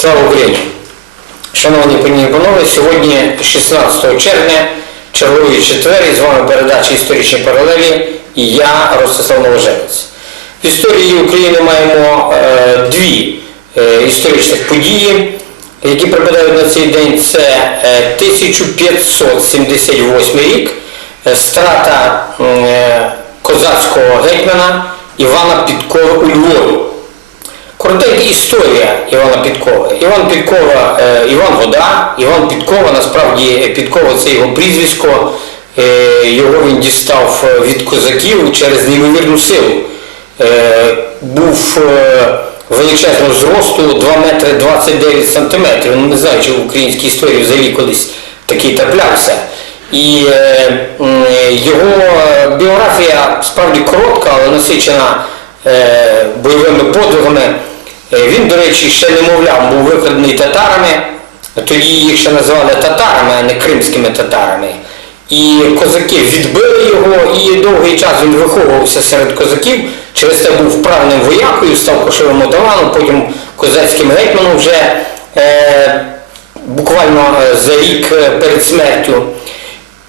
Слава Україні! Шановні пані і панове, сьогодні 16 червня, черговий четвер, і з вами передача історичні паралелі і я, Ростислав Новоженець. В історії України маємо е, дві е, історичних події, які припадають на цей день. Це е, 1578 рік, е, страта е, козацького гетьмана Івана Підкова у Львові. Коротенька історія Івана Підкова. Іван Підкова, е, Іван Вода, Іван Підкова, насправді Підкова це його прізвисько, е, його він дістав е, від козаків через неймовірну силу. Е, був е, величезного зросту 2 метри 29 сантиметрів. Ну, не знаю, чи в українській історії взагалі колись такий траплявся. І е, його е, біографія справді коротка, але насичена е, бойовими подвигами. Е, Він, до речі, ще немовлям був викрадений татарами, тоді їх ще називали татарами, а не кримськими татарами. І козаки відбили його, і довгий час він виховувався серед козаків, через це був вправним воякою, став кошовим отаманом, потім козацьким гетьманом вже е, буквально е, за рік е, перед смертю.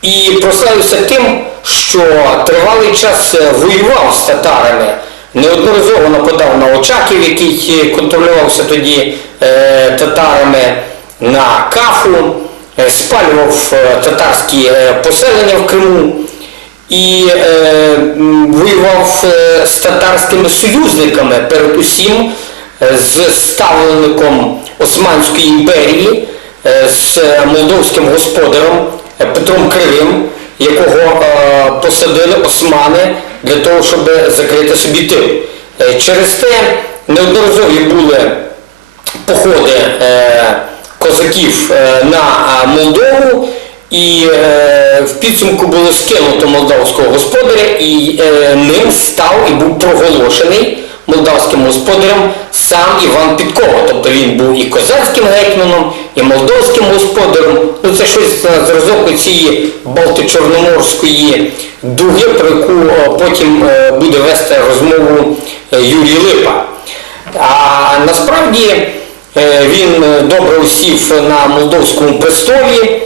І прославився тим, що тривалий час воював з татарами, неодноразово нападав на Очаків, який е, контролювався тоді е, татарами на Кафу, е, спалював татарські поселення в Криму і воював з татарськими союзниками, передусім е, з ставленником Османської імперії, з молдовським господарем Петром Кривим, якого посадили османи для того, щоб закрити собі тил. Е, Через те неодноразові були походи е, козаків е, на Молдову, і в підсумку було скинуто молдавського господаря, і ним став і був проголошений молдавським господарем сам Іван Підкова. Тобто він був і козацьким гетьманом, і молдовським господарем. Ну це щось на зразок цієї Балти-Чорноморської дуги, про яку е, потім е, буде вести розмову е, Юрій Липа. А насправді він добре усів на молдовському престолі.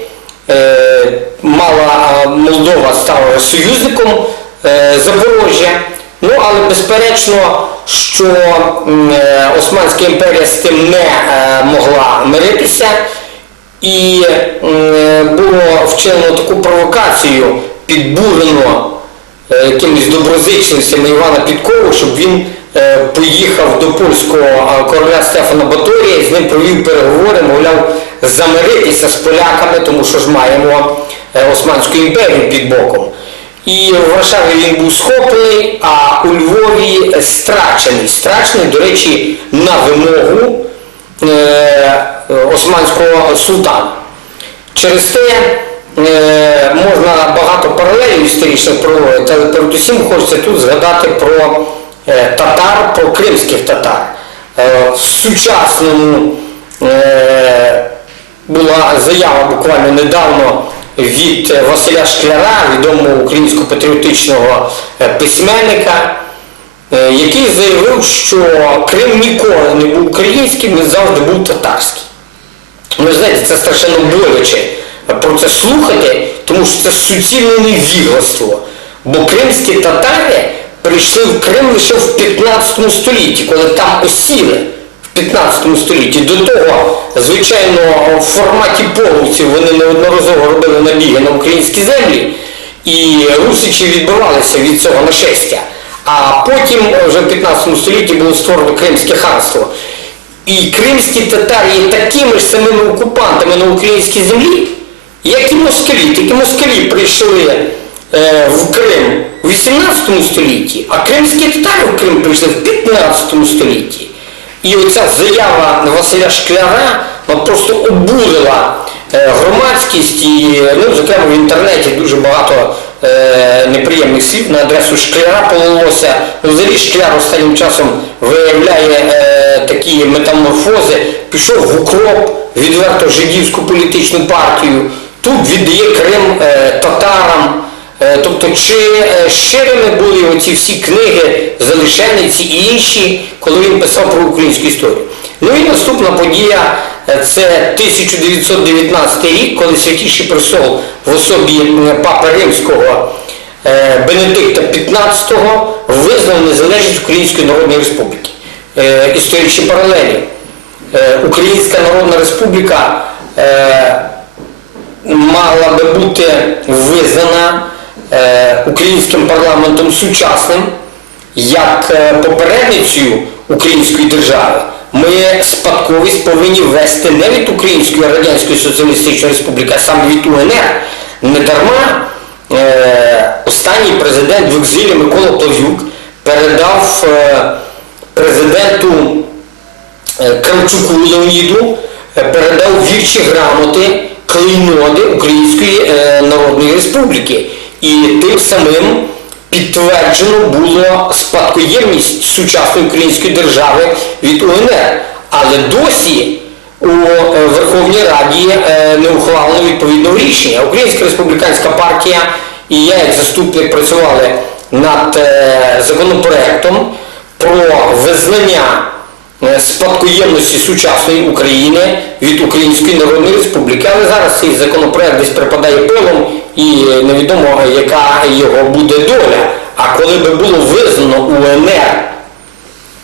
Мала Молдова стала союзником Запорожжя. Ну, але безперечно, що Османська імперія з тим не могла миритися. І було вчинено таку провокацію, підбурено е, якимись доброзичливцями Івана Підкову, щоб він е, поїхав до польського короля Стефана Баторія з ним провів переговори, мовляв, замиритися з поляками, тому що ж маємо е, Османську імперію під боком. І в Варшаві він був схоплений, а у Львові страчений. Страчений, до речі, на вимогу османського султана. Через те можна багато паралелів історичних проводити, але передусім хочеться тут згадати про е, татар, про кримських татар. Е, в сучасному е, була заява буквально недавно від е, Василя Шкляра, відомого українсько-патріотичного е, письменника, е, який заявив, що Крим ніколи не був українським, він завжди був татарський. Ну, знаєте, це страшенно боляче про це слухати, тому що це суцільне невігластво. Бо кримські татари прийшли в Крим лише в 15 столітті, коли там осіли в 15 столітті. До того, звичайно, в форматі половців вони неодноразово робили набіги на українські землі, і русичі відбивалися від цього нашестя. А потім, вже в 15 столітті, було створено Кримське ханство. І кримські татари є такими ж самими окупантами на українській землі, як і москалі. Тільки москалі прийшли е, в Крим у 18 столітті, а кримські татари в Крим прийшли в 15 столітті. І оця заява Василя Шкляра вона просто обурила е, громадськість і, ну, зокрема, в інтернеті дуже багато е, неприємних слів на адресу Шкляра полилося. Ну, взагалі Шкляр останнім часом виявляє е, такі метаморфози, пішов в укроп відверто жидівську політичну партію, тут віддає Крим е, татарам. Е, Тобто, чи е, щирими були оці всі книги Залишениці і інші, коли він писав про українську історію. Ну і наступна подія це 1919 рік, коли святіший престол в особі Папи Римського Бенедикта XV визнав незалежність Української Народної Республіки. Історичні паралелі. Українська Народна Республіка мала би бути визнана е, українським парламентом сучасним як е, попередницею української держави. Ми спадковість повинні вести не від Української Радянської Соціалістичної Республіки, а саме від УНР. Не дарма е, останній президент в екзилі Микола Плав'юк передав е, президенту е, Кравчуку Леоніду е, передав вірчі грамоти клейноди Української е, Народної Республіки. І тим самим підтверджено було спадкоємність сучасної української держави від УНР. Але досі у е, Верховній Раді е, не ухвалено відповідного рішення. Українська республіканська партія і я як заступник працювали над законопроектом про визнання спадкоємності сучасної України від Української Народної Республіки. Але зараз цей законопроект десь припадає пилом і невідомо, яка його буде доля. А коли би було визнано УНР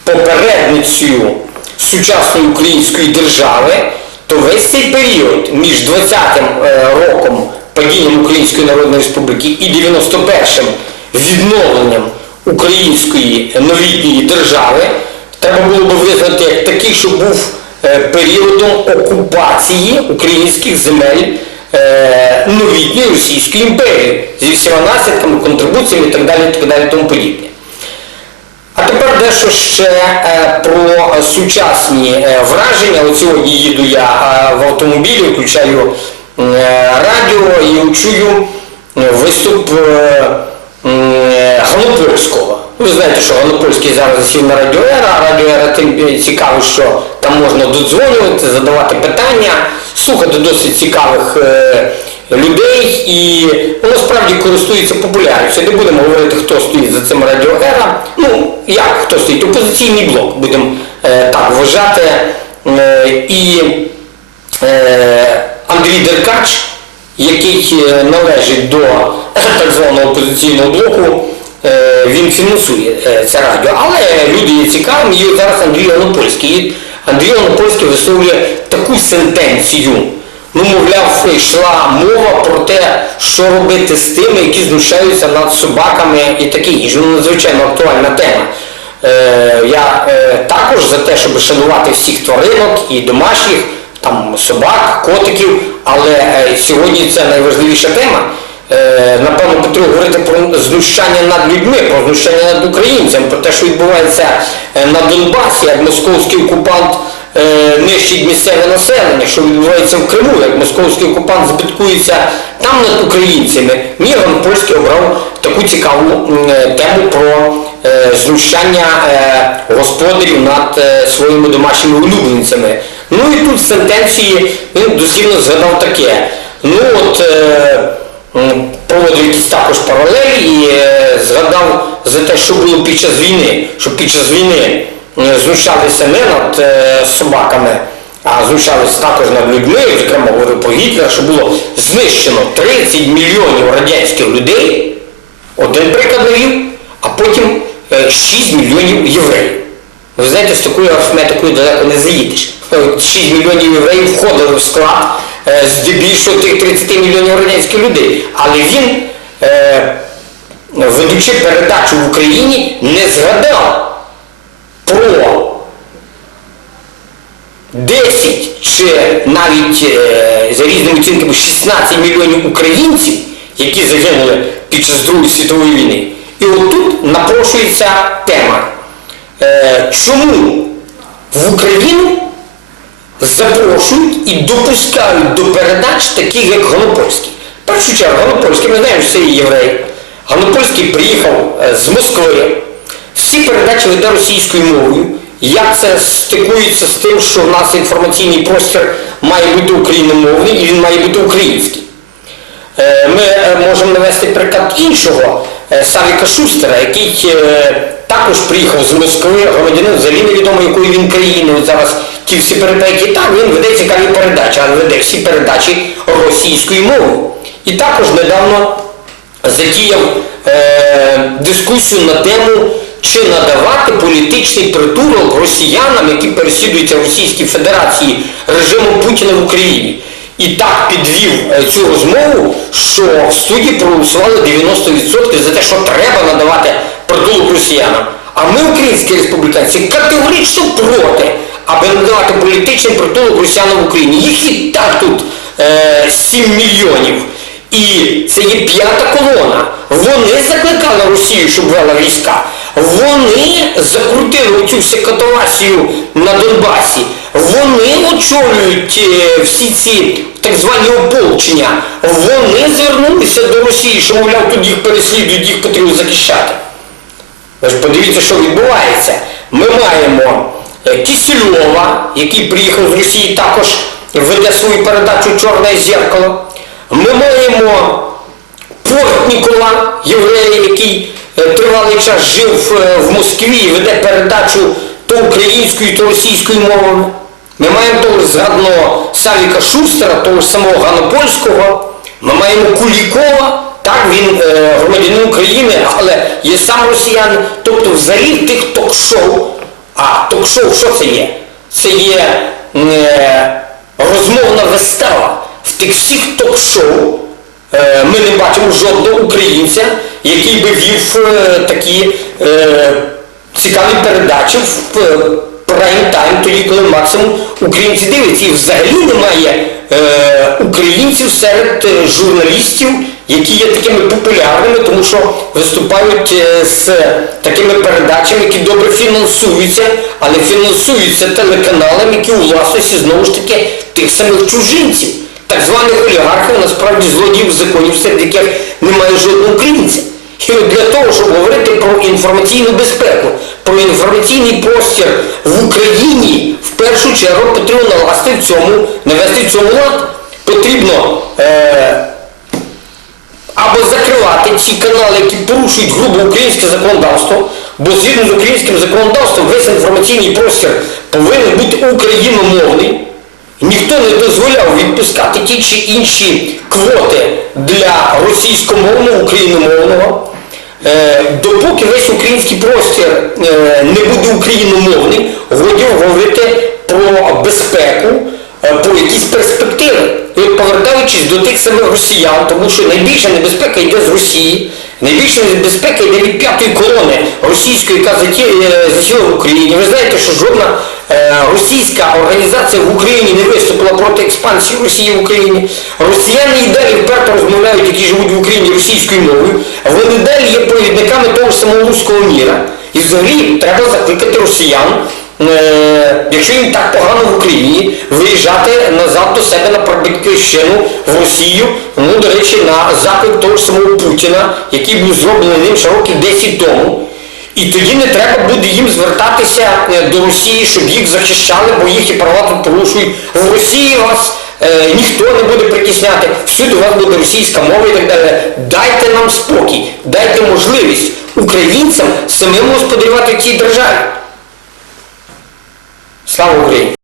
попередницею сучасної української держави, то весь цей період між 20-м е, роком падінням Української Народної Республіки і 91-м відновленням української новітньої держави треба було би визнати як такий, що був е, періодом окупації українських земель е, новітньої Російської імперії зі всіма наслідками, контрибуціями і так далі, так далі, тому подібне. А тепер дещо ще е, про сучасні враження. От сьогодні їду я в автомобілі, включаю радіо і чую виступ Ганопольського. Ви знаєте, що Ганопольський зараз засів на Радіо Ера, Радіо Ера тим е, цікаво, що там можна додзвонювати, задавати питання, слухати досить цікавих е, людей і воно справді користується популярністю. Не будемо говорити, хто стоїть за цим Радіо Ера. Ну, як хто стоїть? Опозиційний блок, будемо е, так вважати. Е, і е, Андрій Деркач, який е, належить до так званого опозиційного блоку, він фінансує е, це радіо. Але люди є цікавими, і зараз Андрій Онопольський. Андрій Онопольський висловлює таку сентенцію. Ну, мовляв, йшла мова про те, що робити з тими, які знущаються над собаками і таке інше. Ну, надзвичайно актуальна тема. Е, я е, також за те, щоб шанувати всіх тваринок і домашніх, там собак, котиків, але е, сьогодні це найважливіша тема. Е, напевно, потрібно говорити про знущання над людьми, про знущання над українцями, про те, що відбувається е, на Донбасі, як московський окупант е, нищить місцеве населення, що відбувається в Криму, як московський окупант збиткується там над українцями. Мірган Польський обрав таку цікаву тему про знущання господарів над своїми домашніми улюбленцями. Ну і тут в сентенції він дослівно згадав таке. Ну от проводив якісь також паралелі і е, згадав за те, що було під час війни, що під час війни е, знущалися не над е, собаками, а знущалися також над людьми, зокрема говорив про Гітлера, що було знищено 30 мільйонів радянських людей, один приклад навів, а потім е, 6 мільйонів євреїв. Ви знаєте, з такою арифметикою далеко не заїдеш. Е, 6 мільйонів євреїв входили в склад е, здебільшого тих 30 мільйонів радянських людей. Але він, е, ведучи передачу в Україні, не згадав про 10 чи навіть е, за різними оцінками 16 мільйонів українців, які загинули під час Другої світової війни. І отут напрошується тема. Е, чому в Україну запрошують і допускають до передач таких, як Ганопольський. В першу чергу, Ганопольський, ми знаємо, що це є єврей. Ганопольський приїхав е, з Москви. Всі передачі веде російською мовою. Як це стикується з тим, що в нас інформаційний простір має бути україномовний і він має бути український. Е, Ми е, можемо навести приклад іншого Савіка Шустера, який також приїхав з Москви, громадянин взагалі невідомо якої він країни. Зараз ті всі передачі. Так, він веде цікаві передачі, але веде всі передачі російською мовою. І також недавно затіяв е, дискусію на тему, чи надавати політичний притулок росіянам, які переслідуються в Російській Федерації режимом Путіна в Україні. І так підвів е, цю розмову, що в студії проголосували 90% за те, що треба надавати притулок росіянам. А ми, українські республіканці, категорично проти, аби надавати політичний притулок росіянам в Україні. Їх і так тут е, 7 мільйонів. І це є п'ята колона. Вони закликали Росію, щоб вела війська. Вони закрутили оцю всю на Донбасі. Вони очолюють е, всі ці так звані ополчення. Вони звернулися до Росії, що, мовляв, тут їх переслідують, їх потрібно захищати. Подивіться, що відбувається. Ми маємо е, Кісельова, який приїхав з Росії, також веде свою передачу Чорне зеркало. Ми маємо Портнікова, єврея, який е, тривалий час жив е, в Москві і веде передачу то українською, то російською мовами. Ми маємо того ж згаданого Савіка Шустера, того ж самого Ганопольського. Ми маємо Кулікова, так, він громадянин України, але є сам росіянин. Тобто взагалі тих ток-шоу, а ток-шоу що це є? Це є е, розмовна вистава. В тих всіх ток-шоу е, ми не бачимо жодного українця, який би вів е, такі е, цікаві передачі в е, прайм-тайм, тоді, коли максимум українці дивляться. І взагалі немає е, українців серед е, журналістів, які є такими популярними, тому що виступають е, з такими передачами, які добре фінансуються, але фінансуються телеканалами, які у власності знову ж таки тих самих чужинців, так званих олігархів, насправді злодіїв законів, серед яких немає жодного українця. І от для того, щоб говорити про інформаційну безпеку, про інформаційний простір в Україні, в першу чергу потрібно навести в цьому, навести в цьому лад. Потрібно е, або закривати ці канали, які порушують грубо українське законодавство, бо згідно з українським законодавством весь інформаційний простір повинен бути україномовний. Ніхто не дозволяв відпускати ті чи інші квоти для російськомовного, україномовного. Е, допоки весь український простір е, не буде україномовний, годі говорити про безпеку, е, про якісь перспективи. І повертаючись до тих самих росіян, тому що найбільша небезпека йде з Росії, найбільша небезпека йде від п'ятої колони російської, яка е, засіла в Україні. Ви знаєте, що жодна е, російська організація в Україні не виступила проти експансії Росії в Україні. Росіяни і далі вперто розмовляють, які живуть в Україні російською мовою. Вони далі є провідниками того ж самого руського міра. І взагалі треба закликати росіян, якщо їм так погано в Україні, виїжджати назад до себе на Батьківщину в Росію, ну, до речі, на заклик того ж самого Путіна, який був зроблений ним ще років 10 тому. І тоді не треба буде їм звертатися е, до Росії, щоб їх захищали, бо їхні права тут порушують. В Росії вас е, ніхто не буде притісняти, всюди у вас буде російська мова і так далі. Дайте нам спокій, дайте можливість українцям самим господарювати в цій державі. Слава Україні!